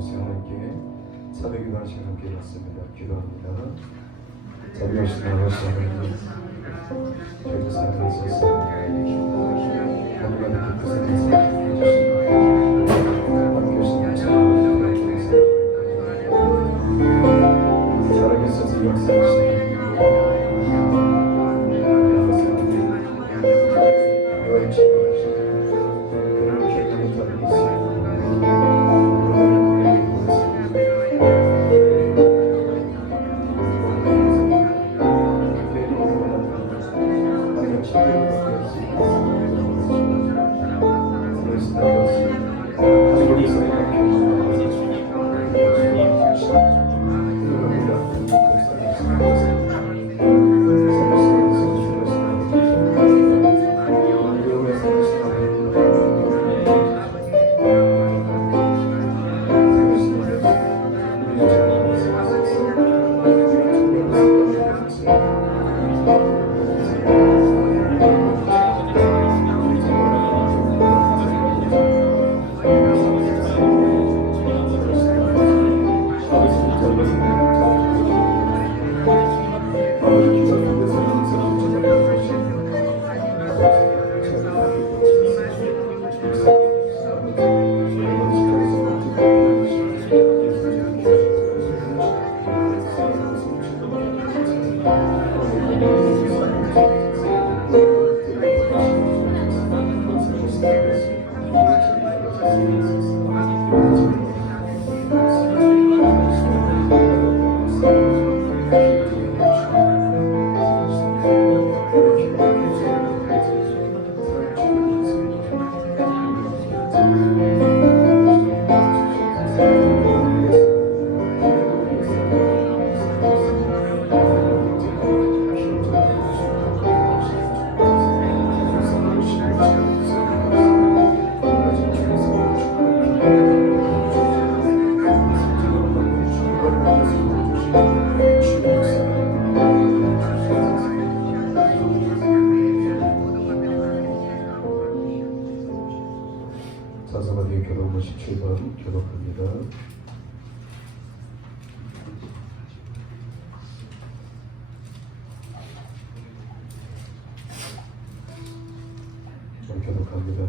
것을 하나님께 사백일반 신앙께 받습니다. 기도합니다. 자비하신 아버지 하나님, 저희를 사랑하셔서 하나님의 깊은 뜻을 해주시고 함께 하시는 살아계셔서 역사하시는 사사바디 교독 57번 교독합니다. 교독합니다.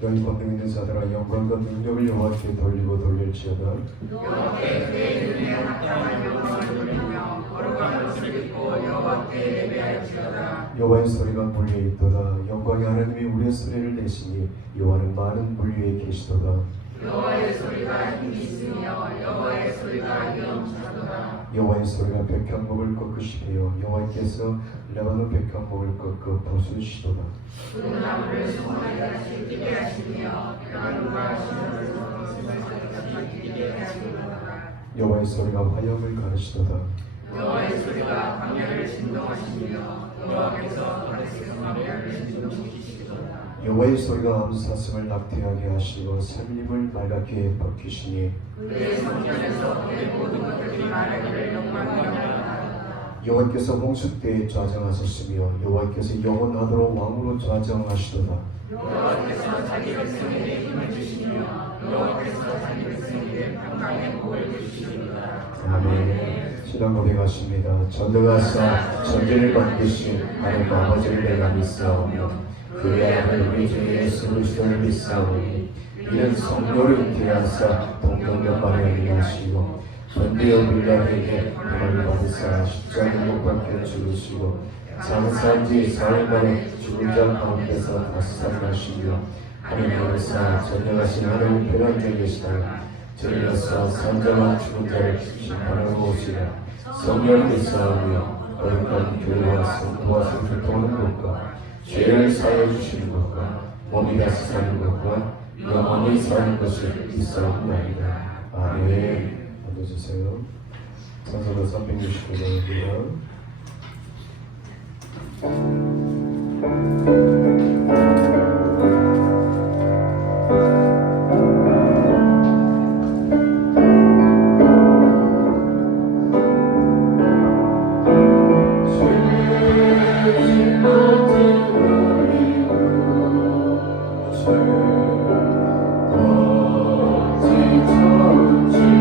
너희 권능 있는 자들아 영광과 능력을 여호와께 돌리고 돌릴지어다. 여호와께 그의 눈에 합당한 영광을 돌리며 거룩함을 즐기고 여호와께 예배할지어다. 여호와의 소리가 물 위에 있도다. 영광의 하나님이 우리의 소리를 내시니 여호와는 많은 물 위에 계시도다. 여호와의 소리가 힘이 있으며 여호와의 소리가 위엄하도다. 여호와의 소리가 백향목을 꺾으시며 여호와께서 레바논 백향목을 꺾어 부수시도다. 나무를 송아지 같이 뛰게 하시며 나무가 시절에서 같이 뛰게 하시도다. 여호와의 소리가 화염을 가르시도다. 여호와의 소리가 광야를 진동하시며 여호와께서 다리에서 광야를 진동시키시도다. 여호와의 소리가 암사슴을 낙태하게 하시고 샘림을 말갛게 벗기시니 그의 성전에서 그의 모든 것들이 말하기를 영광이라. 여호와께서 홍수 때에 좌정하셨으며 여호와께서 영원하도록 왕으로 좌정하시도다. 여호와께서 자기 백성에게 힘을 주시며 여호와께서 자기 백성에게 평강의 복을 주시리로다. 아멘. 신앙 고백하십니다. 전능하사 전쟁을 받으신 하나님 아버지를 내가 믿사오며 그의 아들 우리 주 예수 그리스도를 믿사오니 이는 성령을 잉태하사 동정녀 마리아에게 하시고 본디오 빌라에게 고난을 받으사 십자가에 못 박혀 죽으시고 장사한 지 사흘 만에 죽은 자 가운데서 다시 살아나시며 하늘에 오사 전능하신 하나님 편안에 계시다가 저희로서 산자와 죽은 자를 심판하고 오시라. 성령을 믿사오며 거룩한 교회와 성도와 성교통하는 것과 죄를 사하여 주시는 것과 몸이 다시 사는 것과 영원히 사는 것을 믿사옵나이다. 아멘. 앉아주세요. 찬송가 369번입니다. 주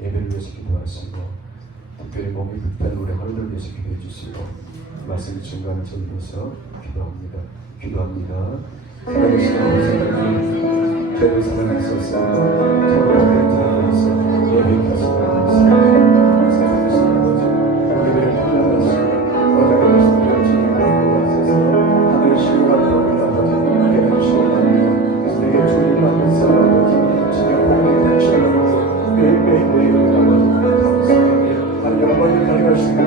예배를 위해서 기도하시고 특별히 몸이 불편한 우리 하루를 위해서 기도해 주시고 말씀이 중간에 전해서 기도합니다. 하나님 아버지 저를 사랑하소서. 저를 사랑하소서. 예배에 가시고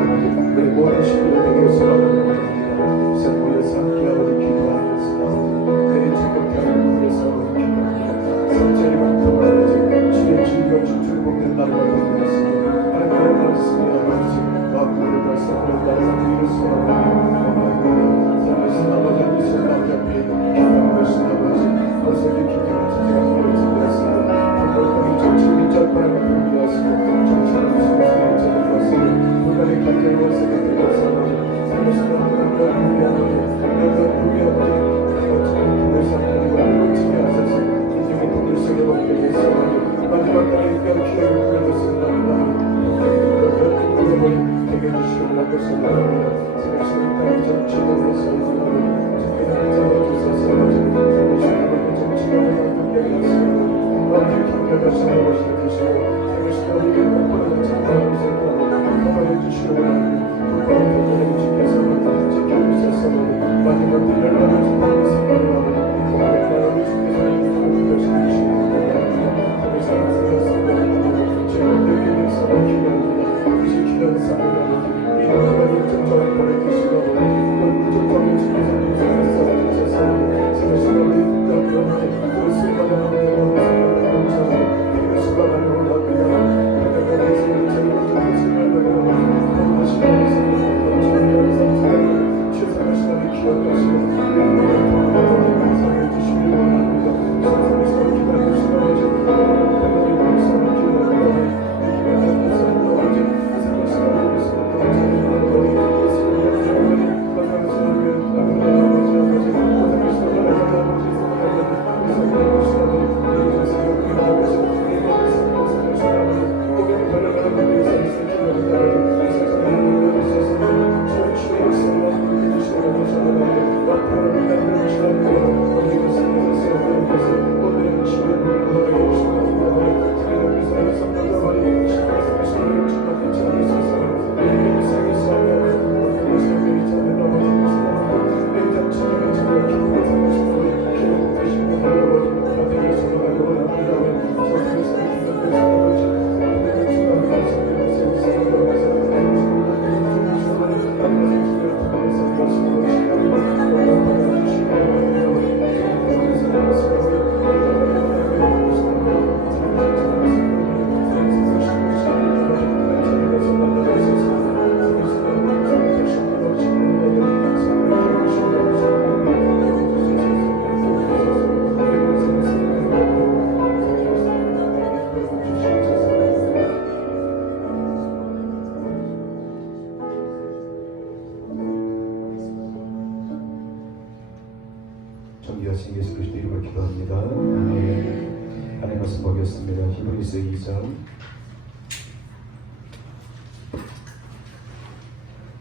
존귀하신 예수 그리스도 이름으로 기도합니다. 아멘. 하나님 말씀 보겠습니다. 히브리서 2장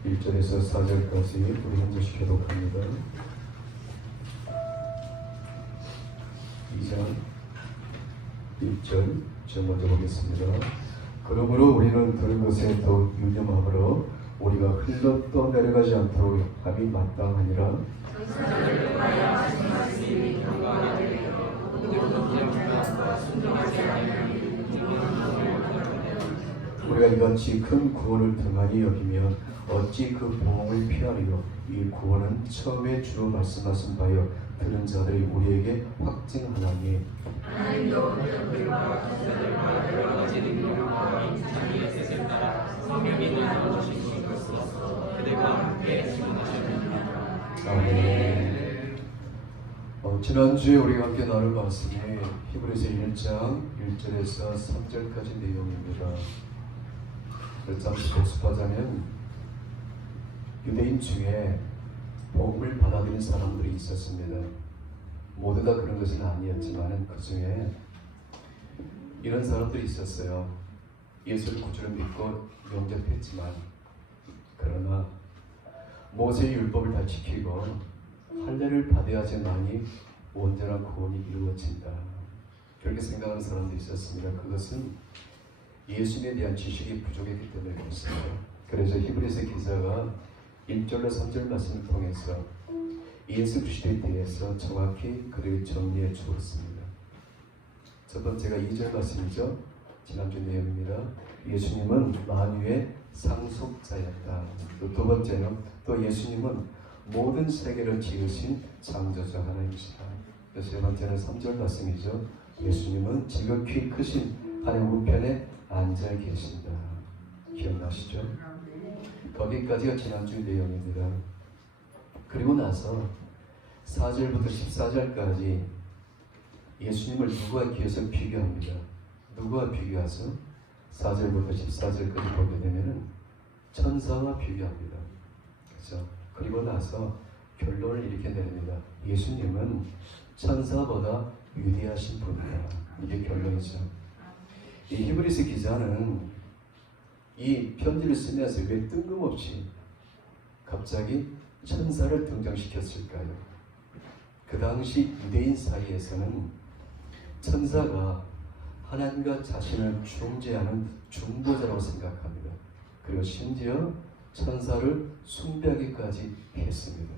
1절에서 4절까지 우리 한 절씩 교독합니다. 2장 1절 제가 먼저 보겠습니다. 그러므로 우리는 들은 것에 더욱 유념함으로 우리가 흘러 떠내려가지 않도록 함이 마땅하니라. 우리가 이같이 큰 구원을 등한히 여기며 어찌 그 보응을 피하리요. 이 구원은 처음에 주로 말씀하신 바여 들은 자들이 우리에게 확증하나니 하나님도 우리와 기사들과 여러 가지 능력과 자기의 뜻에 따라 성령이 나눠주신 것으로서 그들과 함께 지원하셨느니라. 아멘. 지난주에 우리가 함께 나눌 말씀이 히브리서 1장 1절에서 3절까지 내용입니다. 잠시 복습하자면 유대인 중에 복음을 받아들인 사람들이 있었습니다. 모두 다 그런 것은 아니었지만 그 중에 이런 사람들이 있었어요. 예수를 구주로 믿고 영접했지만 그러나 모세의 율법을 다 지키고 할례를 받아야지만이 온전한 구원이 이루어진다. 그렇게 생각하는 사람도 있었습니다. 그것은 예수님에 대한 지식이 부족했기 때문에 그렇습니다. 그래서 히브리서 기자가 1절로 3절 말씀을 통해서 예수 그리스도에 대해서 정확히 그를 정리해 주었습니다. 첫 번째가 2절 말씀이죠. 지난주 내용입니다. 예수님은 만유의 상속자였다. 두 번째는 또 예수님은 모든 세계를 지으신 창조자 하나님이시다. 세 번째는 3절 말씀이죠. 예수님은 지극히 크신 하나님 우편에 앉아 계신다. 기억나시죠? 거기까지가 지난주 내용입니다. 그리고 나서 4절부터 14절까지 예수님을 누구와 계속 비교합니다. 누구와 비교해서 4절부터 14절까지 보게 되면 천사와 비교합니다. 그렇죠? 그리고 나서 결론을 이렇게 내립니다. 예수님은 천사보다 위대하신 분이다. 이게 결론이죠. 이 히브리서 기자는 이 편지를 쓰면서 왜 뜬금없이 갑자기 천사를 등장시켰을까요? 그 당시 유대인 사이에서는 천사가 하나님과 자신을 중재하는 중보자라고 생각합니다. 그리고 심지어 천사를 숭배하기까지 했습니다.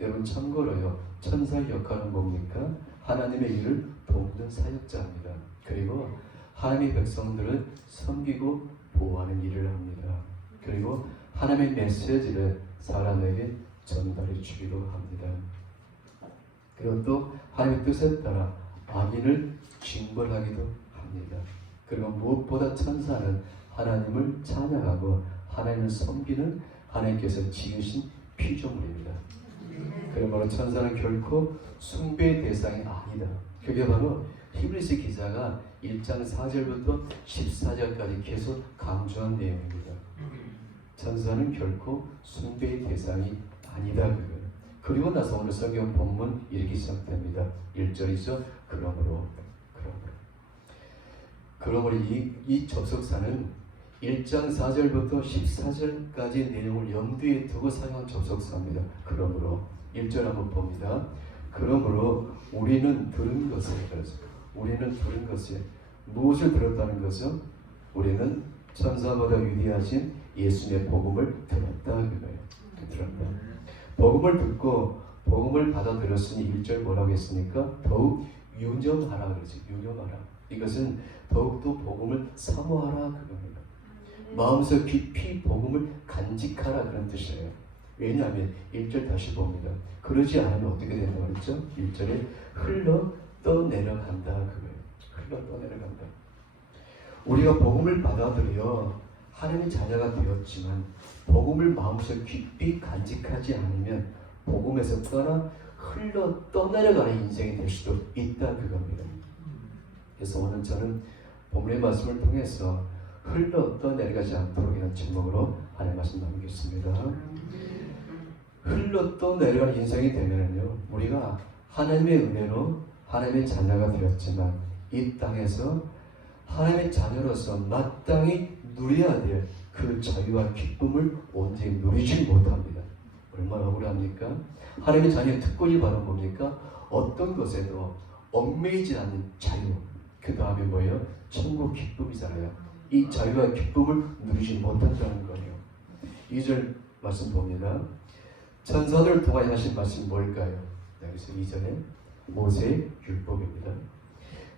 여러분 참고로요, 천사의 역할은 뭡니까? 하나님의 일을 돕는 사역자입니다. 그리고 하나님의 백성들을 섬기고 보호하는 일을 합니다. 그리고 하나님의 메시지를 사람에게 전달해 주기도 합니다. 그리고 또 하나님의 뜻에 따라 악인을 징벌하기도 합니다. 그리고 무엇보다 천사는 하나님을 찬양하고 하나님을 섬기는 하나님께서 지으신 피조물입니다. 그러므로 천사는 결코 숭배의 대상이 아니다. 그게 바로 히브리서 기자가 1장 4절부터 14절까지 계속 강조한 내용입니다. 천사는 결코 숭배의 대상이 아니다. 그거예요. 그리고 나서 오늘 성경 본문 이렇게 시작됩니다. 1절이죠. 그러므로 이 접속사는 1장 4절부터 14절까지 내용을 염두에 두고 사용한 접속사입니다. 그러므로 1절 한번 봅니다. 그러므로 우리는 들은 것에 무엇을 들었다는 것은 우리는 천사보다 위대하신 예수님의 복음을 들었다. 그거예요. 들었다. 복음을 듣고 복음을 받아들였으니 1절 뭐라고 했습니까? 더욱 유념하라 그러지. 유념하라. 이것은 더욱더 복음을 사모하라 그겁니다. 마음속 깊이 복음을 간직하라 그런 뜻이에요. 왜냐하면 1절 다시 봅니다. 그러지 않으면 어떻게 된다고 그랬죠? 1절에 흘러 떠내려간다 그거예요. 흘러 떠내려간다. 우리가 복음을 받아들여 하나님의 자녀가 되었지만 복음을 마음속 깊이 간직하지 않으면 복음에서 떠나 흘러 떠내려가는 인생이 될 수도 있다 그겁니다. 그래서 오늘 저는 본문의 말씀을 통해서 흘러 떠내려가지 않도록 이런 제목으로 하나님의 말씀 나누겠습니다. 흘러 떠내려가는 인생이 되면은요, 우리가 하나님의 은혜로 하나님의 자녀가 되었지만 이 땅에서 하나님의 자녀로서 마땅히 누려야 될 그 자유와 기쁨을 온전히 누리지 못합니다. 얼마나 억울합니까? 하나님의 자녀의 특권이 바로 뭡니까? 어떤 것에도 얽매이지 않는 자유. 그 다음에 뭐예요? 천국 기쁨이잖아요. 이 자유와 기쁨을 누리지 못한다는 거예요. 2절 말씀 봅니다. 천사들을 통하여 하신 말씀이 뭘까요? 여기서 2절에 모세의 율법입니다.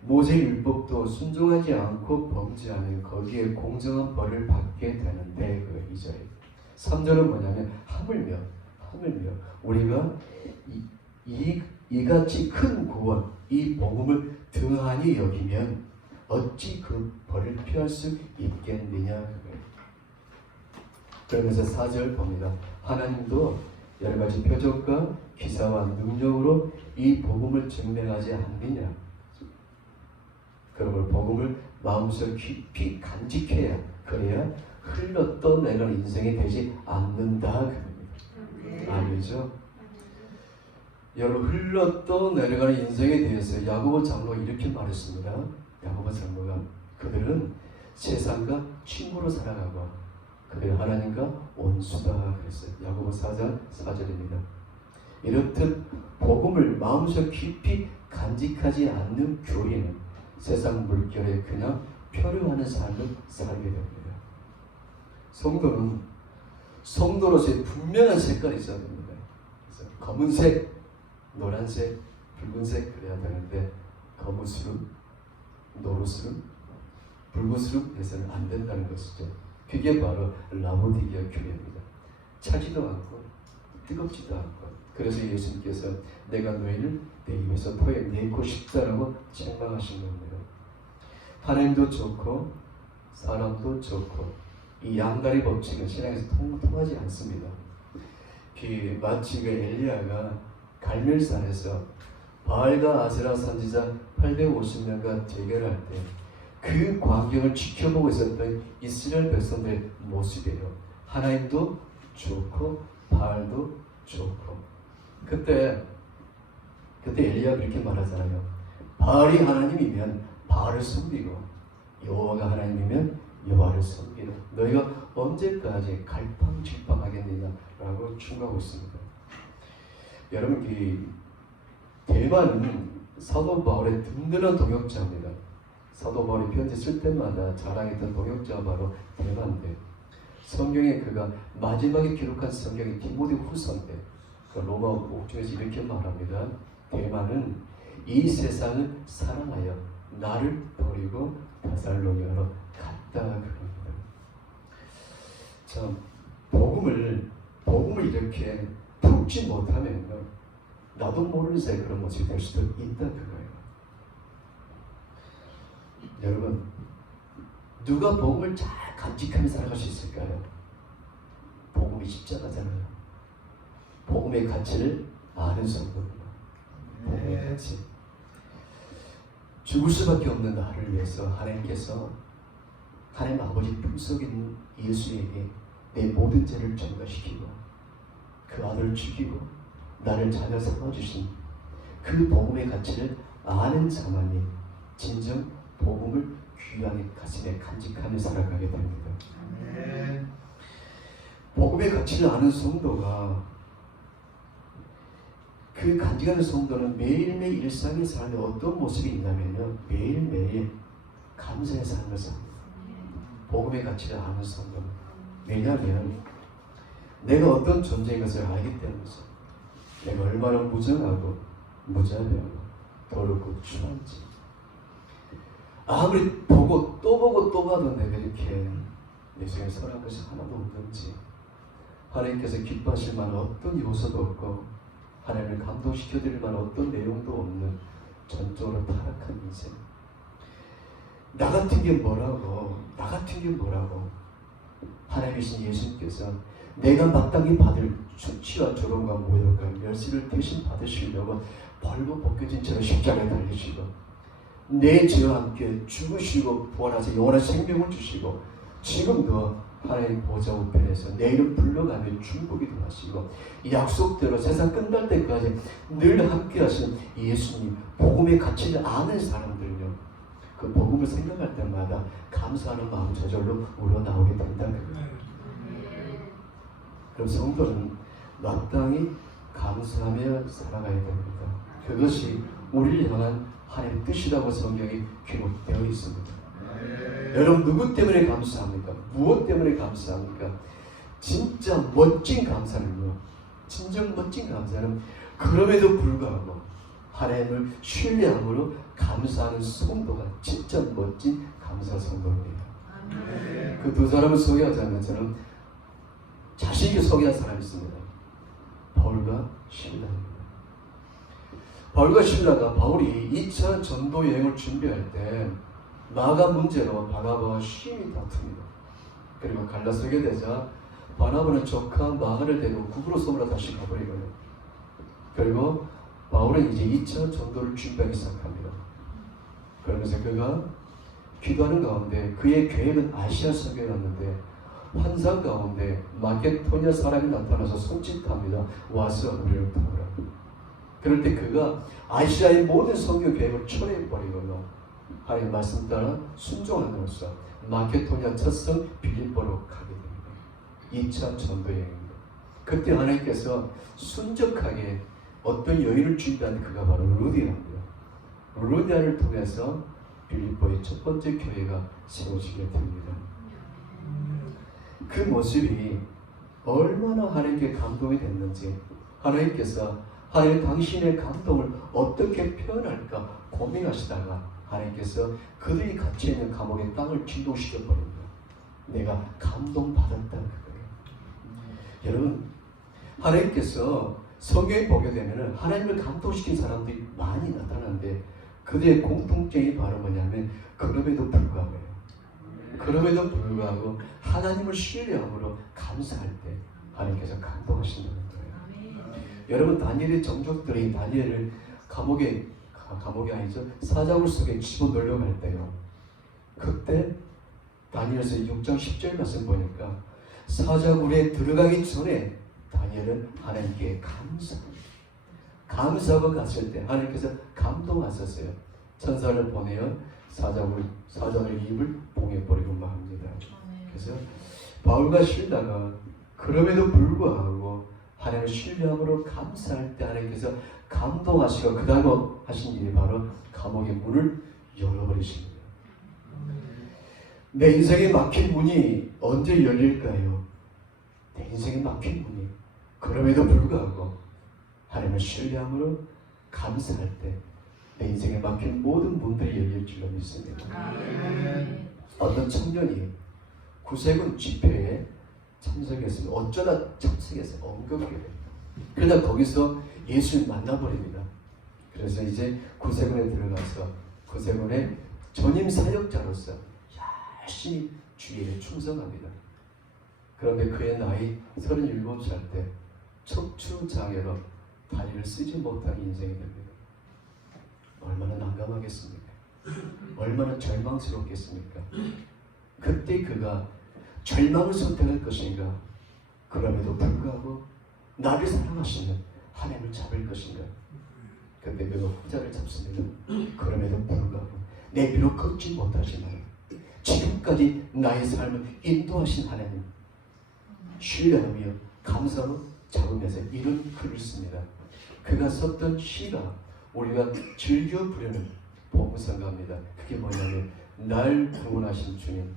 모세의 율법도 순종하지 않고 범죄하는 거기에 공정한 벌을 받게 되는데 그 2절에 3절은 뭐냐면 하물며 우리가 이같이 큰 구원 이 복음을 등한히 여기면 어찌 그 벌을 피할 수 있겠느냐. 그러면서 4절 봅니다. 하나님도 여러 가지 표적과 기사와 능력으로 이 복음을 증명하지 않느냐. 그러므로 복음을 마음속 깊이 간직해야 그래야 흘러 떠내는 인생이 되지 않는다. 아니죠? 여러분 흘러 떠내려가는 인생에 대해서 야고보 장로가 이렇게 말했습니다. 야고보 장로가 그들은 세상과 친구로 살아가고 그들은 하나님과 원수다 그랬어요. 야고보 4장 4절입니다. 이렇듯 복음을 마음속 깊이 간직하지 않는 교인은 세상 물결에 그냥 표류하는 삶을 살게 됩니다. 성도는 성도로서의 분명한 색깔이 있어야 됩니다. 그래서 검은색, 노란색, 붉은색 그래야 되는데 거무스름, 노루스름, 붉은스름 해서는 안 된다는 것이죠. 그게 바로 라오디게아 교회입니다. 차지도 않고 뜨겁지도 않고 그래서 예수님께서 내가 너희를 내 입에서 토해내고 싶다라고 책망하신 겁니다. 하나님도 좋고 사람도 좋고 이 양다리 법칙은 신앙에서 통하지 않습니다. 마치 그 엘리야가 갈멜산에서 바알과 아세라 선지자 850명과 대결할 때 그 광경을 지켜보고 있었던 이스라엘 백성들의 모습이에요. 하나님도 좋고 바알도 좋고 그때 엘리야가 이렇게 말하잖아요. 바알이 하나님이면 바알을 섬기고 여호와가 하나님이면 여호와를 섬기라. 너희가 언제까지 갈팡질팡하겠느냐라고 충고하고 있습니다. 여러분 이 대만은 사도 바울의 든든한 동역자입니다. 사도 바울이 편지 쓸 때마다 자랑했던 동역자가 바로 대만인데 성경에 그가 마지막에 기록한 성경이 디모데 후서인데 그 로마 옥중에서 이렇게 말합니다. 대만은 이 세상을 사랑하여 나를 버리고 데살로니가로 갔다 그럽니다. 참 복음을 이렇게 품지 못하면 나도 모르는 사이에 그런 모습이 될 수도 있다 그거예요. 여러분 누가 복음을 잘 간직하며 살아갈 수 있을까요? 복음이 십자가잖아요. 복음의 가치를 아는 성도입니다. 복음의 가치. 죽을 수밖에 없는 나를 위해서 하나님께서 하나님 아버지 품속에 있는 예수에게 내 모든 죄를 전가시키고 그 아들을 죽이고 나를 자녀 삼아주신 그 복음의 가치를 아는 자만이 진정 복음을 귀하게 가슴에 간직하며 살아가게 됩니다. 복음의 가치를 아는 성도가 그 간직하는 성도는 매일매일 일상의 삶에 어떤 모습이 있냐면요. 매일매일 감사의 삶을 삽니다. 복음의 가치를 아는 성도는. 왜냐하면 내가 어떤 존재인 것을 알기 때문이죠. 내가 얼마나 무정하고 무자비하고 더럽고 추한지. 아무리 보고 또 봐도 내가 이렇게 내 속에 선한 것이 하나도 없는지 하나님께서 기뻐하실 만한 어떤 요소도 없고 하나님을 감동시켜드릴 만한 어떤 내용도 없는 전적으로 타락한 인생. 나 같은 게 뭐라고 하나님이신 예수님께서 내가 마땅히 받을 수치와 조롱과 모욕과 멸시를 대신 받으시려고 벌고 벗겨진 채로 십자가에 달리시고 내 죄와 함께 죽으시고 부활하셔서 영원한 생명을 주시고 지금도 하나님 보좌 우편에서 내 이름 불러가며 축복이 더하시고 약속대로 세상 끝날 때까지 늘 함께 하신 예수님 복음의 가치를 아는 사람들요, 그 복음을 생각할 때마다 감사하는 마음 저절로 우러나오게 된다. 그럼 성도는 마땅히 감사하며 살아가야 됩니다. 그것이 우리를 향한 하나님의 뜻이라고 성경에 기록되어 있습니다. 여러분 누구 때문에 감사합니까? 무엇 때문에 감사합니까? 진짜 멋진 감사는요, 진정 멋진 감사는 그럼에도 불구하고 하나님을 신뢰함으로 감사하는 성도가 진짜 멋진 감사 성도입니다. 그 두 사람을 소개하자면 저는 자신 있게 소개한 사람이 있습니다. 바울과 실라입니다. 바울과 실라가 바울이 2차 전도 여행을 준비할 때 마가 문제로 바나바와 심히 다툽니다. 그리고 갈라서게 되자 바나바는 조카 마가를 데리고 국으로 섬으로 다시 가버리거든요. 그리고 바울은 이제 2차 전도를 준비하기 시작합니다. 그러면서 그가 기도하는 가운데 그의 계획은 아시아 선교였는데 환상 가운데 마케도니아 사람이 나타나서 손짓합니다. 와서 우리를 도우라. 그럴 때 그가 아시아의 모든 선교 계획을 철회해버리고요, 하나님의 말씀 따라 순종함으로써 마케도니아 첫성 빌립보로 가게 됩니다. 2차 전도여행입니다. 그때 하나님께서 순적하게 어떤 여인을 준비한 그가 바로 루디아입니다. 루디아를 통해서 빌립보의 첫 번째 교회가 세워지게 됩니다. 그 모습이 얼마나 하나님께 감동이 됐는지 하나님께서 하나님 당신의 감동을 어떻게 표현할까 고민하시다가 하나님께서 그들이 갇혀있는 감옥의 땅을 진동시켜버립니다. 내가 감동받았다는 거예요. 여러분 하나님께서 성경에 보게 되면 하나님을 감동시킨 사람들이 많이 나타나는데 그들의 공통점이 바로 뭐냐면 그럼에도 불구하고 하나님을 신뢰함으로 감사할 때 하나님께서 감동하신다는 거예요. 여러분 다니엘의 정족들이 다니엘을 감옥이 아니죠, 사자굴 속에 집어넣으려고 할 때요, 그때 다니엘서 6장 10절 말씀 보니까 사자굴에 들어가기 전에 다니엘은 하나님께 감사하고 갔을 때 하나님께서 감동하셨어요. 천사를 보내어 사자굴의 입을 봉해버리고 말합니다. 그래서 바울과 실라가 그럼에도 불구하고 하나님을 신뢰함으로 감사할 때 하나님께서 감동하시고 그 다음에 하신 일이 바로 감옥의 문을 열어버리십니다. 내 인생에 막힌 문이 언제 열릴까요? 내 인생에 막힌 문이 그럼에도 불구하고 하나님을 신뢰함으로 감사할 때 내 인생에 막힌 모든 문들이 열릴 줄로 믿습니다. 어떤 청년이 구세군 집회에 참석했으면 어쩌다 참석해서 언급하게 됩니다. 그러다 거기서 예수를 만나버립니다. 그래서 이제 구세군에 들어가서 구세군의 전임 사역자로서 열심히 주의에 충성합니다. 그런데 그의 나이 37살 때 척추장애로 다리를 쓰지 못한 인생이 됩니다. 얼마나 난감하겠습니까? 얼마나 절망스럽겠습니까? 그때 그가 절망을 선택할 것인가? 그럼에도 불구하고 나를 사랑하시는 하나님을 잡을 것인가? 그때 그가 후자를 잡습니다. 그럼에도 불구하고 내 비록 걷지 못하지만 지금까지 나의 삶을 인도하신 하나님 신뢰하며 감사로 잡으면서 이런 글을 씁니다. 그가 썼던 시가 우리가 즐겨 부르는 복음성가입니다. 그게 뭐냐면 날 구원하신 주님,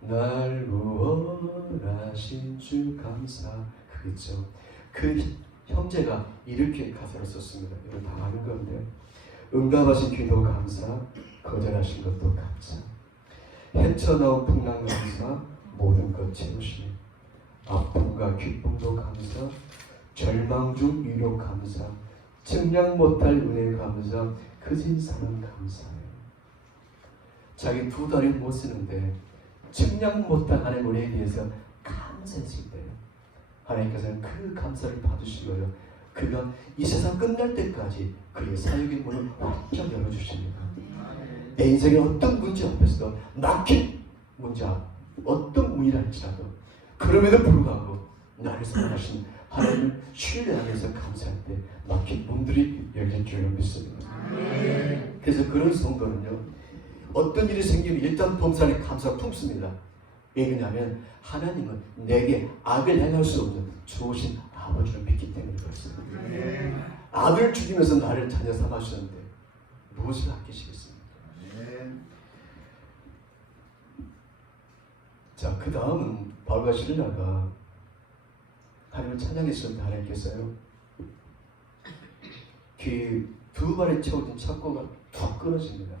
날 구원하신 주 감사. 그렇죠. 그 형제가 이렇게 가사를 썼습니다. 이걸 다 아는 건데 응답하신 기도 감사, 거절하신 것도 감사, 헤쳐나온 풍랑 감사, 모든 것 채우시니 아픔과 기쁨도 감사, 절망 중 위로 감사, 측량 못할 은혜 감사, 그진 사는 감사해요. 자기 두 다리 못 쓰는데 측량 못할 하나님의 은혜에 대해서 감사했을 때 하나님께서는 그 감사를 받으시고요, 그가 이 세상 끝날 때까지 그의 사역의 문을 활짝 열어주십니다. 내 인생의 어떤 문제 앞에서도 막힌 문제 앞, 어떤 문이라 할지라도 그럼에도 불구하고 나를 사랑하신 하나님을 신뢰하면서 감사할 때 막힌 문들이 열릴 줄로 믿습니다. 그래서 그런 성도는요, 어떤 일이 생기면 일단 범사에 감사 품습니다. 왜냐하면 하나님은 내게 악을 행할 수 없는 좋으신 아버지를 믿기 때문에 그렇습니다. 아들 죽이면서 나를 자녀 삼으셨는데 무엇을 아끼시겠습니까? 자, 그 다음은 바울과 실라가 하나님을 찬양했을 때 하나님께서요, 그 두 발에 채워진 착고가 툭 끊어집니다.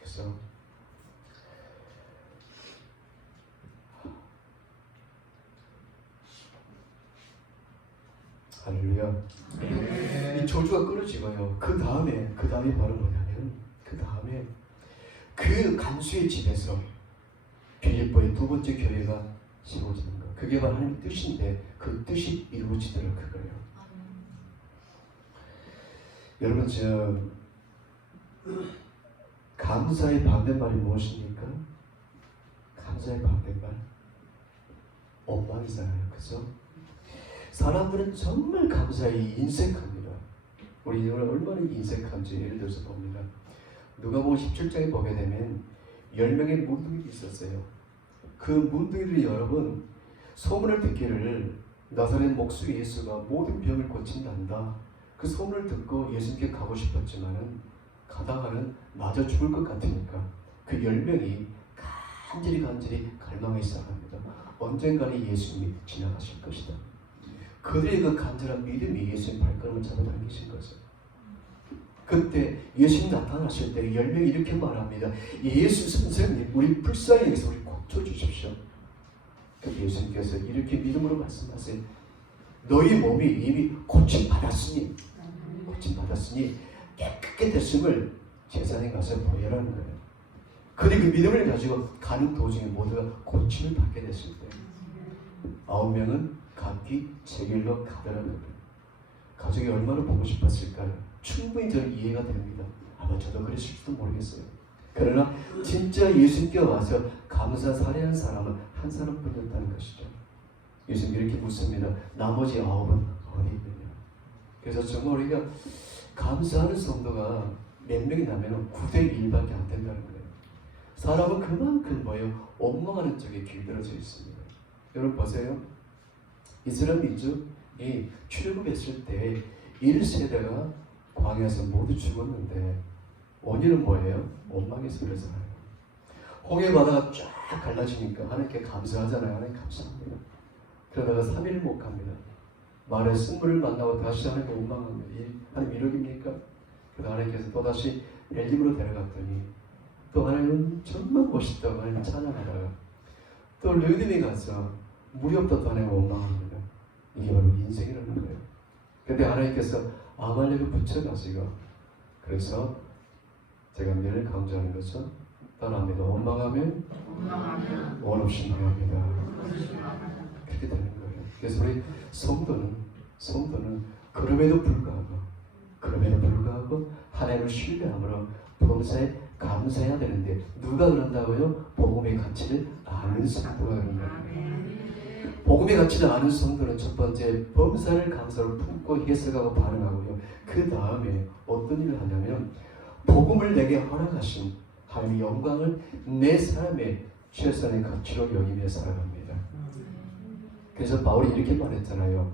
그래서 할렐루야. 이 저주가 끊어지고요. 그 다음에 바로 뭐냐면, 그 다음에 그 간수의 집에서 빌립보의 두 번째 교회가 세워지는 거. 그게 바로 하나님의 뜻인데 그 뜻이 이루어지도록 그거예요. 여러분, 감사의 반대말이 무엇입니까? 감사의 반대말 원망이잖아요. 그죠? 사람들은 정말 감사에 인색합니다. 우리 얼마나 인색한지 예를 들어서 봅니다. 누가복음 17장에 보게 되면 10명의 문둥이들이 있었어요. 그 문둥이들이 여러분 소문을 듣기를 나사렛 목수 예수가 모든 병을 고친단다. 그 소문을 듣고 예수님께 가고 싶었지만은 가다가는 마저 죽을 것 같으니까 그 10명이 간절히 갈망하기 시작합니다. 언젠가는 예수님이 지나가실 것이다. 그들의 그 간절한 믿음이 예수님 발걸음을 잡아당기신 거죠. 그때 예수님 나타나실 때 10명이 이렇게 말합니다. 예수 선생님, 우리 불쌍히 여기서 우리 고쳐주십시오. 그때 예수님께서 이렇게 믿음으로 말씀하세요. 너희 몸이 이미 고침받았으니 깨끗게 됐음을 제사장에 가서 보여라는 거예요. 그들이 그 믿음을 가지고 가는 도중에 모두가 고침을 받게 됐을 때 9명은 각기 제 길로 가더라고요. 가족이 얼마나 보고 싶었을까요? 충분히 저는 이해가 됩니다. 아마 저도 그랬을지도 모르겠어요. 그러나 진짜 예수님께 와서 감사 살해한 사람은 한 사람뿐이었다는 것이죠. 예수님 이렇게 묻습니다. 나머지 9은 어디 있느냐? 그래서 정말 우리가 감사하는 성도가 몇 명이 나면 9대 1밖에 안 된다는 거예요. 사람은 그만큼 뭐예요? 원망하는 쪽에 길들어져 있습니다. 여러분 보세요. 이스라엘 민족이 출애굽했을 때 1세대가 광야에서 모두 죽었는데 원인은 뭐예요? 원망에서 그러잖아요. 홍해 바다가 쫙 갈라지니까 하나님께 감사하잖아요. 하나님 감사합니다. 그러다가 3일 못 갑니다. 말에 쓴물을 만나고 다시 하나님께 원망합니다. 하나님 이러깁니까? 그래서 하나님께서 또다시 엘림으로 데려갔더니 또 하나님은 정말 멋있다고 하나님 찬양하다가 또 르디에 가서 물이 없다고 하나님 원망합니다. 이게 바로 인생이라는 거예요. 그런데 하나님께서 아말렉을 붙여가지고 그래서 제가 늘 강조하는 것은 떠납니다. 원망하면 원 없이 망합니다. 그렇게 되는 거예요. 그래서 우리 성도는 그럼에도 불구하고 하나님을 신뢰함으로 범사에 감사해야 되는데 누가 그런다고요? 복음의 가치를 아는 성도가 그런 거예요. 복음의 가치를 아는 성도는 첫 번째 범사를 감사로 품고 해석하고 반응하고요. 그 다음에 어떤 일을 하냐면 복음을 내게 허락하신 하나님의 영광을 내 삶의 최선의 가치로 여기며 살아갑니다. 그래서 바울이 이렇게 말했잖아요.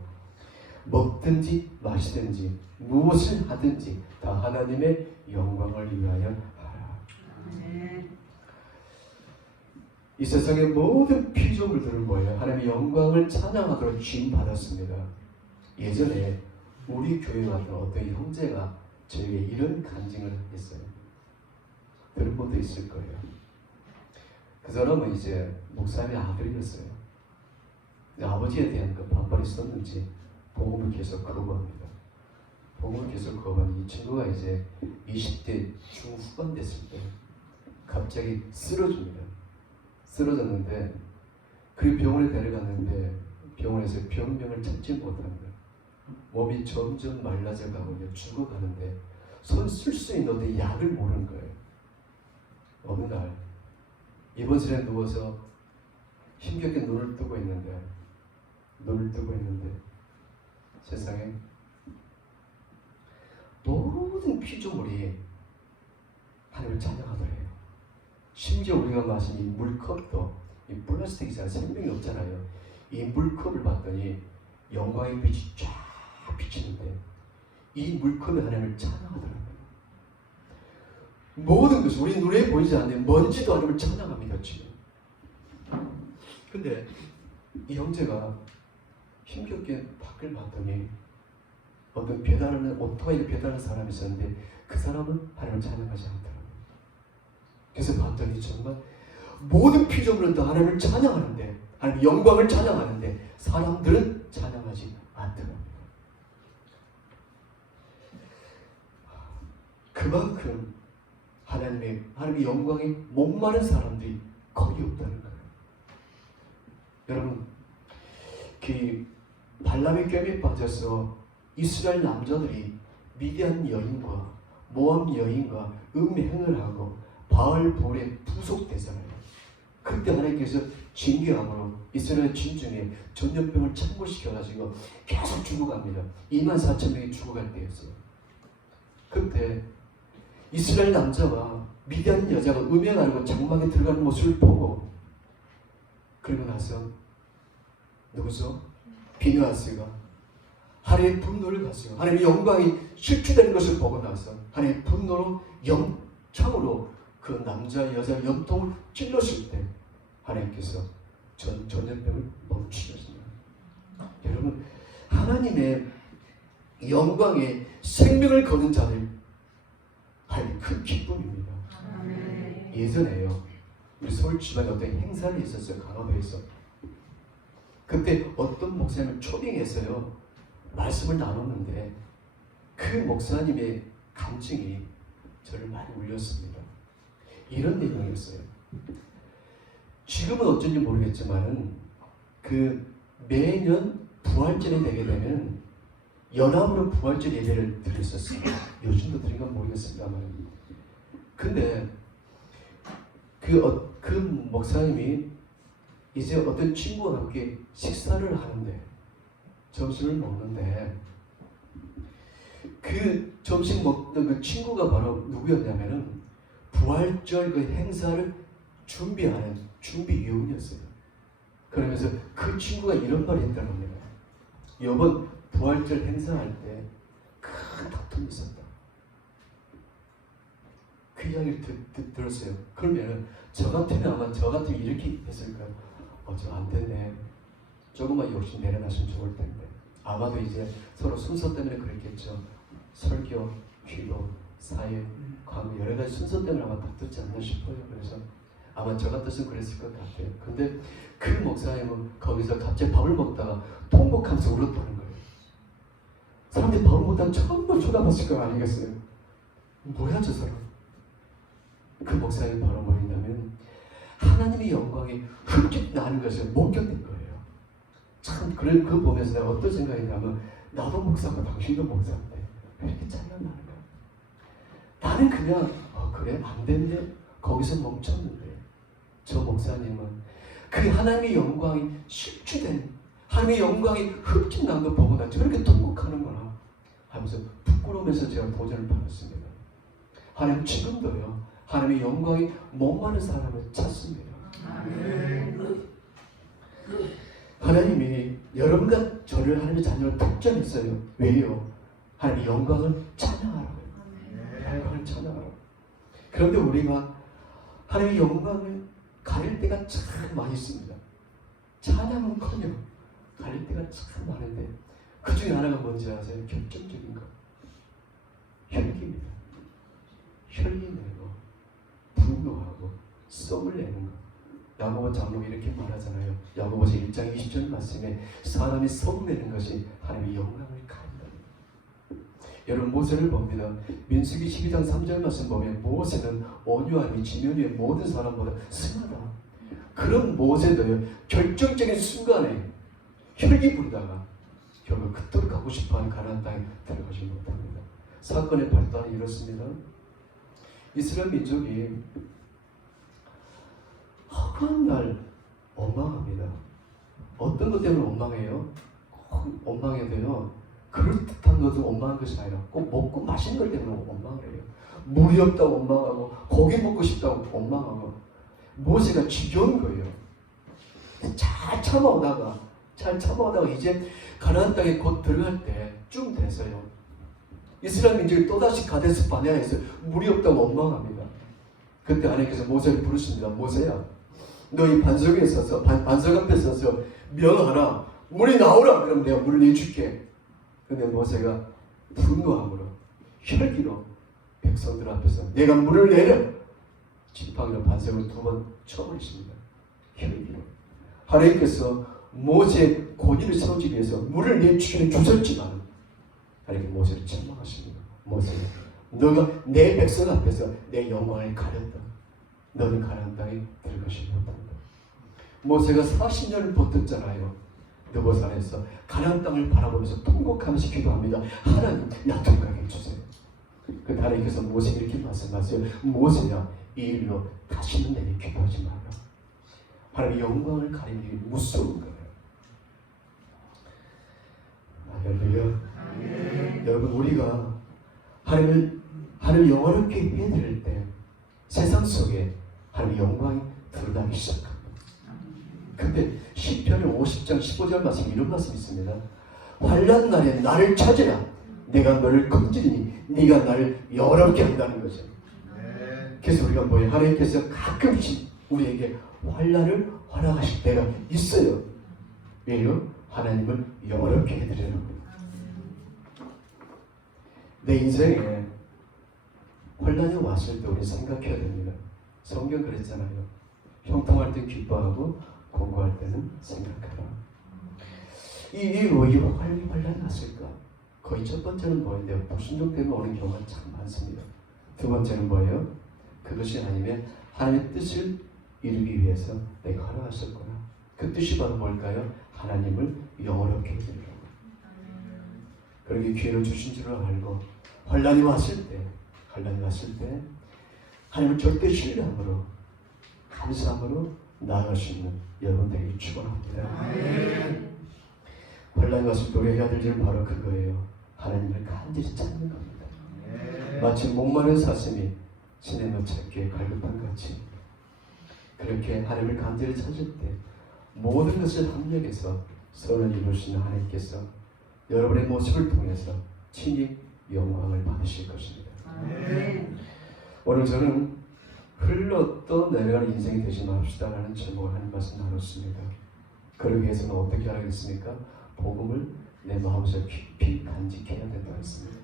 먹든지 마시든지 무엇을 하든지 다 하나님의 영광을 위하여 하라. 이 세상의 모든 피조물들은 뭐예요? 하나님의 영광을 찬양하도록 주임 받았습니다. 예전에 우리 교회 왔던 어떤 형제가 저에게 이런 간증을 했어요. 들은 분도 있을 거예요. 그 사람은 이제 목사님의 아들이었어요. 아버지에 대한 그 반발이 있었는지 복음을 계속 거부합니다. 복음을 계속 거부하는 이 친구가 이제 20대 중후반 됐을 때 갑자기 쓰러집니다. 쓰러졌는데 그 병원에 데려갔는데 병원에서 병명을 찾지 못합니다. 몸이 점점 말라져 가고 죽어가는데 손 쓸 수 있는 어떤 약을 모르는 거예요. 어느 날 입원실에 누워서 힘겹게 눈을 뜨고 있는데 세상에 모든 피조물이 하나님을 찬양하더래요. 심지어 우리가 마신 이 물컵도 이 플라스틱이잖아요. 생명이 없잖아요. 이 물컵을 봤더니 영광의 빛이 쫙 비치는데 이 물컵이 하나님을 찬양하더라고요. 모든 것이 우리 눈에 보이지 않는 먼지도 하나님을 찬양합니다. 지금. 근데 이 형제가 힘겹게 밖을 봤더니 어떤 배달하는 오토바이를 배달하는 사람이 있었는데 그 사람은 하나님을 찬양하지 않더라고요. 그래서 봤더니 정말 모든 피조물은 다 하나님을 찬양하는데 하나님의 영광을 찬양하는데 사람들은 찬양하지 않더라고요. 그만큼 하나님의 영광에 목마른 사람들이 거의 없다는 거예요. 여러분, 그 발람의 꾀에 빠져서 이스라엘 남자들이 미디안 여인과 모압 여인과 음행을 하고 바알볼에 부속되잖아요. 그때 하나님께서 징계함으로 이스라엘 진중에 전염병을 창궐시켜가지고 계속 죽어갑니다. 24,000명이 죽어갈 때였어요. 그때 이스라엘 남자와 미디안 여자가 음행하고 장막에 들어가는 모습을 보고 그리고 나서 누구죠? 비느하스가 하나님의 분노를 갔어요. 하나님의 영광이 실추되는 것을 보고 나서 하나님의 분노로 참으로 그 남자 여자 염통을 찔렀을 때 하나님께서 전염병을 멈추셨습니다. 여러분, 하나님의 영광에 생명을 거는 자들 하나님 큰 기쁨입니다. 예전에요, 우리 서울 지방에 어떤 행사를 있었어요. 강화도에서. 그때 어떤 목사님을 초빙해서요 말씀을 나눴는데 그 목사님의 감정이 저를 많이 울렸습니다. 이런 내용이었어요. 지금은 어쩐지 모르겠지만은 그 매년 부활절이 되게 되면 연합으로 부활절 예배를 드렸었어요. 요즘도 드린 건 모르겠습니다만. 근데 그 목사님이 이제 어떤 친구와 함께 식사를 하는데 점심을 먹는데 그 점심 먹던 그 친구가 바로 누구였냐면은 부활절 그 행사를 준비하는 준비위원이었어요. 그러면서 그 친구가 이런 말을 했다는 겁니다. 이번 부활절 행사할 때 큰 다툼이 있었다. 그 이야기를 들었어요. 그러면 저 같으면 아마 저 같으면 이렇게 했을까요? 저 안 됐네. 조금만 욕심 내려놨으면 좋을 텐데. 아마도 이제 서로 순서 때문에 그랬겠죠. 설교, 기도, 사회, 광고 여러 가지 순서 때문에 아마 다투지 않나 싶어요. 그래서 아마 저 같았으면 그랬을 것 같아요. 근데 그 목사님은 거기서 갑자기 밥을 먹다가 통곡하면서 울었다는 거예요. 사람들이 밥을 먹다가 처음으로 쳐다봤을 거 아니겠어요? 뭐야 저 사람? 그 목사님이 바로 뭐였냐면 하나님의 영광이 흠집 나는 것을 못 견딘 거예요. 참 그거 보면서 내가 어떤 생각이냐면 나도 목사고 당신도 목사인데 왜 이렇게 차이가 나는 거야? 나는 그냥 그래 안 됐네 거기서 멈췄는데 저 목사님은 그 하나님의 영광이 실추된 하나님의 영광이 흠집 난 거 보고 나 저렇게 통곡하는구나 하면서 부끄러우면서 제가 도전을 받았습니다. 하나님 지금도요 하나님의 영광이 목마른 사람을 찾습니다. 하나님이 여러분과 저를 하나님의 자녀로 특정했어요. 왜요? 하나님의 영광을 찬양하라고요. 영광을 찬양하라고. 그런데 우리가 하나님의 영광을 가릴 때가 참 많이 있습니다. 찬양은커녕 가릴 때가 참 많은데 그 중에 하나가 뭔지 아세요? 결정적인 거. 혈기입니다. 혈기 내고 분노하고 썸을 내는 거. 야고보 장로가 이렇게 말하잖아요. 야고보서 1장 20절 말씀에 사람이 썸내는 것이 하나님의 영광을 가린다. 여러분 모세를 봅니다. 민수기 12장 3절 말씀 보면 모세는 온유함이 지면 위의 모든 사람보다 승하다. 그런 모세도요 결정적인 순간에 혈기 부리다가 결국 그토록 가고 싶어하는 가나안 땅에 들어가지 못합니다. 사건의 발단이 이렇습니다. 이스라엘 민족이 허구한 날 원망합니다. 어떤 것 때문에 원망해요? 꼭 원망해도요, 그럴듯한 것은 원망한 것이 아니라 꼭 먹고 마시는 것 때문에 원망을 해요. 물이 없다고 원망하고 고기 먹고 싶다고 원망하고. 모세가 지겨운 거예요. 잘 참아오다가 이제 가나안 땅에 곧 들어갈 때쯤 돼서요, 이스라엘 민족이 또다시 가데스 바네아에서 물이 없다고 원망합니다. 그때 하나님께서 모세를 부르십니다. 모세야, 너 이 반석 앞에 서서 명하라, 물이 나오라. 그럼 내가 물을 내줄게. 근데 모세가 분노함으로 혈기로 백성들 앞에서 내가 물을 내려 지팡이로 반석을 2번 쳐버리십니다. 혈기로. 하나님께서 모세의 고기를 세우기 위해서 물을 내주셨지만 하나님께 모세를 책망하십니다. 모세야, 너가 내 백성 앞에서 내 영광을 가렸다. 너는 가나안 땅에 들어가지 못한다. 모세가 40년을 버텼잖아요. 느보산에서 가나안 땅을 바라보면서 통곡하면서 기도합니다. 하나님, 나 들어가게 해주세요. 그 하나님께서 모세에게 이렇게 말씀하세요. 모세야, 이 일로 다시는 내게 기도하지 마라. 하나님의 영광을 가리는 일이 무서운 거예요. 할렐루야. 여러분, 우리가 하나님을 영원하게 해드릴 때 세상 속에 하나님의 영광이 드러나기 시작합니다. 근데 시편의 50장 15절 말씀, 이런 말씀이 있습니다. 환난 날에 나를 찾으라. 내가 너를 건지리니 네가 나를 영원하게 한다는 거죠. 그래서 우리가 뭐예요? 하나님께서 가끔씩 우리에게 환난을 허락하실 때가 있어요. 왜요? 하나님을 영원하게 해드리라고. 내 인생에 환난이 왔을 때 우리 생각해야 됩니다. 성경 그랬잖아요. 형통할 때 기뻐하고 공고할 때는 생각하라. 왜 환란이 왔을까? 거의 첫 번째는 뭐예요? 불순종 때문에 오는 경우가 참 많습니다. 두 번째는 뭐예요? 그것이 아니면 하나님의 뜻을 이루기 위해서 내가 허락하셨구나. 그 뜻이 바로 뭘까요? 하나님을 영원하게 해드리라고. 그렇게 기회를 주신 줄을 알고 환란이 왔을 때 하나님을 절대 신뢰함으로 감사함으로 나아갈 수 있는 여러분 되길 축원합니다. 환란이 왔을 때 우리가 해야 될 일은 바로 그거예요. 하나님을 간절히 찾는 겁니다. 마치 목마른 사슴이 시냇물 찾기에 갈급한 같이 그렇게 하나님을 간절히 찾을 때 모든 것을 합력해서 선을 이루시는 하나님께서 여러분의 모습을 통해서 친히 영광을 받으실 것입니다. 오늘 저는 흘러 내려가는 인생이 되지 맙시다라는 제목을 하는 말씀 나눴습니다. 그러기 위해서는 어떻게 하겠습니까? 복음을 내 마음속에 깊이 간직해야 된다고 했습니다.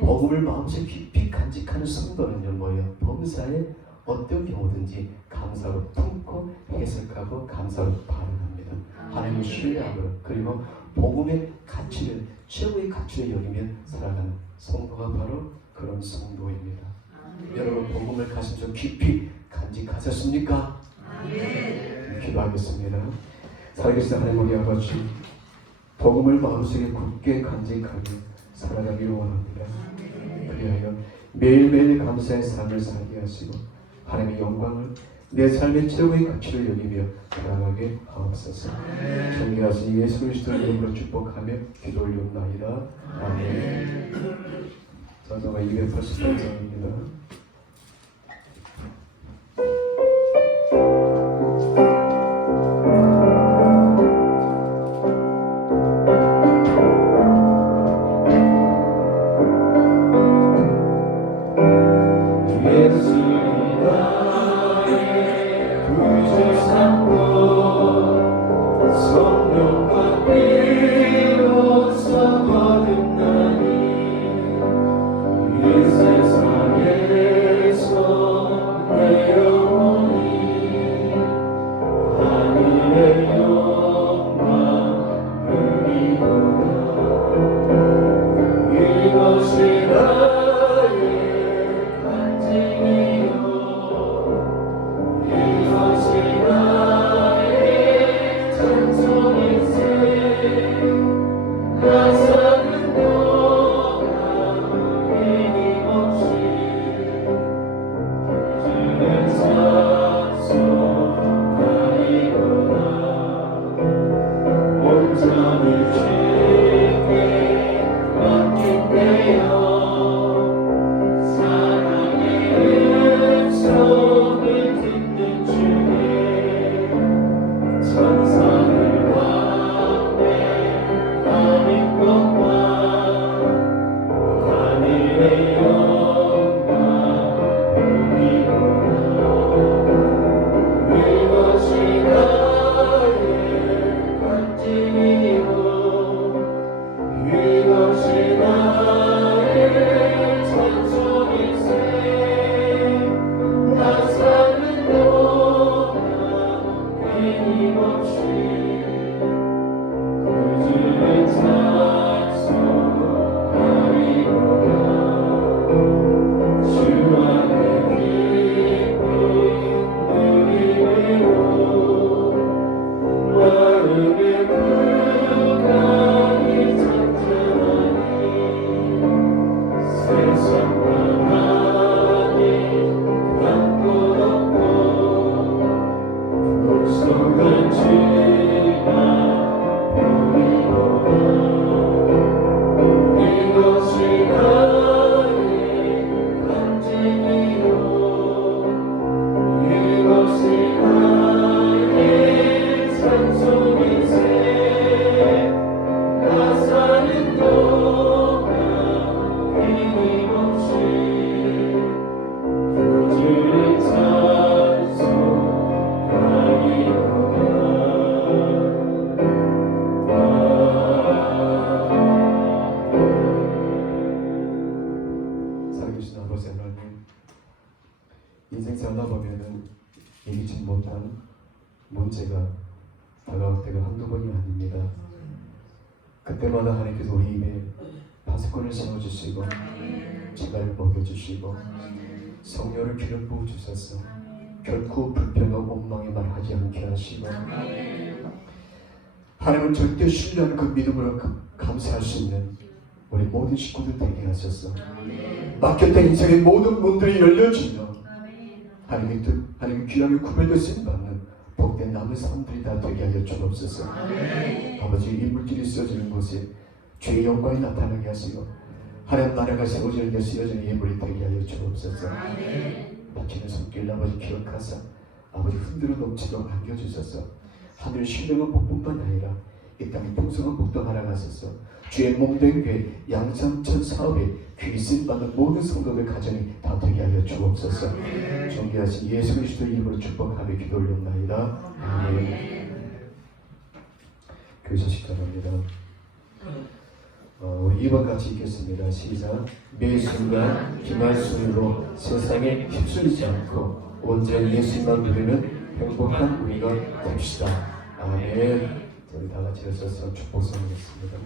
복음을 마음속에 깊이 간직하는 성도는요, 뭐예요? 범사에 어떤 경우든지 감사로 품고 해석하고 감사로 반응합니다. 하나님을 신뢰하고 그리고 복음의 가치를 최고의 가치를 여기며 살아가는 성도가 바로 그런 성도입니다. 여러분, 복음을 가슴속 깊이 간직하셨습니까? 기도하겠습니다. 살아계신 하나님 우리 아버지, 복음을 마음속에 굳게 간직하며 살아가기를 원합니다. 그리하여 매일매일 감사의 삶을 살게 하시고 하나님의 영광을 내 삶의 최고의 가치를 여기며 살아가게 하옵소서. 존귀하신 예수 그리스도의 이름으로 축복하며 기도 올리옵나이다. 아멘. 전서가 288장입니다. 인생 살다 보면은 예기치 못한 문제가 다가올 때가 한두 번이 아닙니다. 그때마다 하나님께서 우리 입에 파수꾼을 세워주시고 지가를 먹여주시고 성령을 기름 부어주셔서 결코 불평과 원망의 말 하지 않게 하시고 하나님을 절대 신뢰하는 그 믿음으로 감사할 수 있는 우리 모든 식구들 되게 하셔서 막혔던 인생의 모든 문들이 열려지며 하나님의 귀하게 구별되어 쓰임받는 복된 남은 사람들이 다 되게 하여 주옵소서. 아버지, 이 물질이 쓰여지는 곳에 주의 영광이 나타나게 하시고 하나님 나라가 세워지는 데 쓰여지는 예물이 되게 하여 주옵소서. 바치는 손길 아버지 기억하사 아버지 흔들어 넘치도록 안겨주셔서 하늘 신령한 복뿐만 아니라 이 땅의 풍성한 복도 하나가셔서 주의 몸된 교회 양산천 사업에 귀 쓰임받는 모든 성도들 가정이 다 되게 하여 주옵소서. 존귀하신 예수 그리스도 이름으로 축복하며 기도 올렸나이다. 아멘. 교사 시작합니다. 우리 2번 같이 읽겠습니다. 시작. 매 순간 기말 소리로 세상에 휩쓸리지 않고 온전히 예수만 누리는 행복한 우리가 됩시다. 아멘. 우리 다 같이 해서 축복성하겠습니다.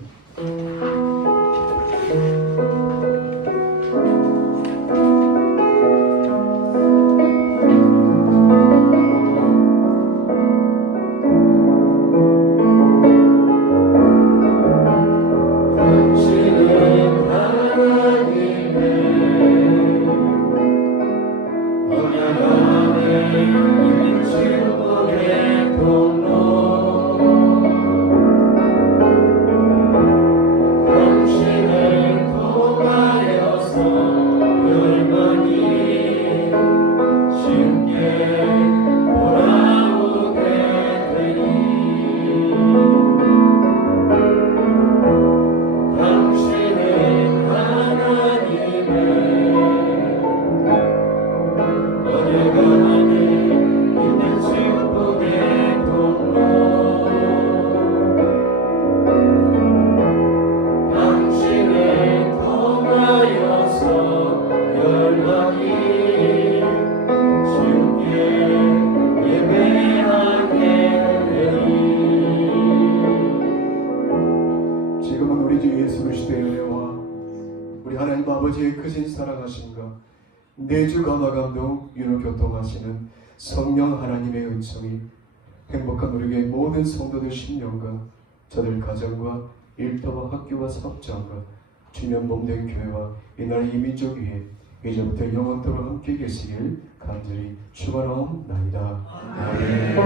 지금은 우리 주 예수 그리스도의 은혜와 우리 하나님 아버지의 크신 사랑하심과 내주 감화감동 윤호교통하시는 성령 하나님의 은총이 행복한 우리 교회 모든 성도들 심령과 저들 가정과 일터와 학교와 사업장과 주님 몸된 교회와 이 나라 이민족 위에 이제부터 영원토록 함께 계시길 간절히 축원하옵나이다. 아멘.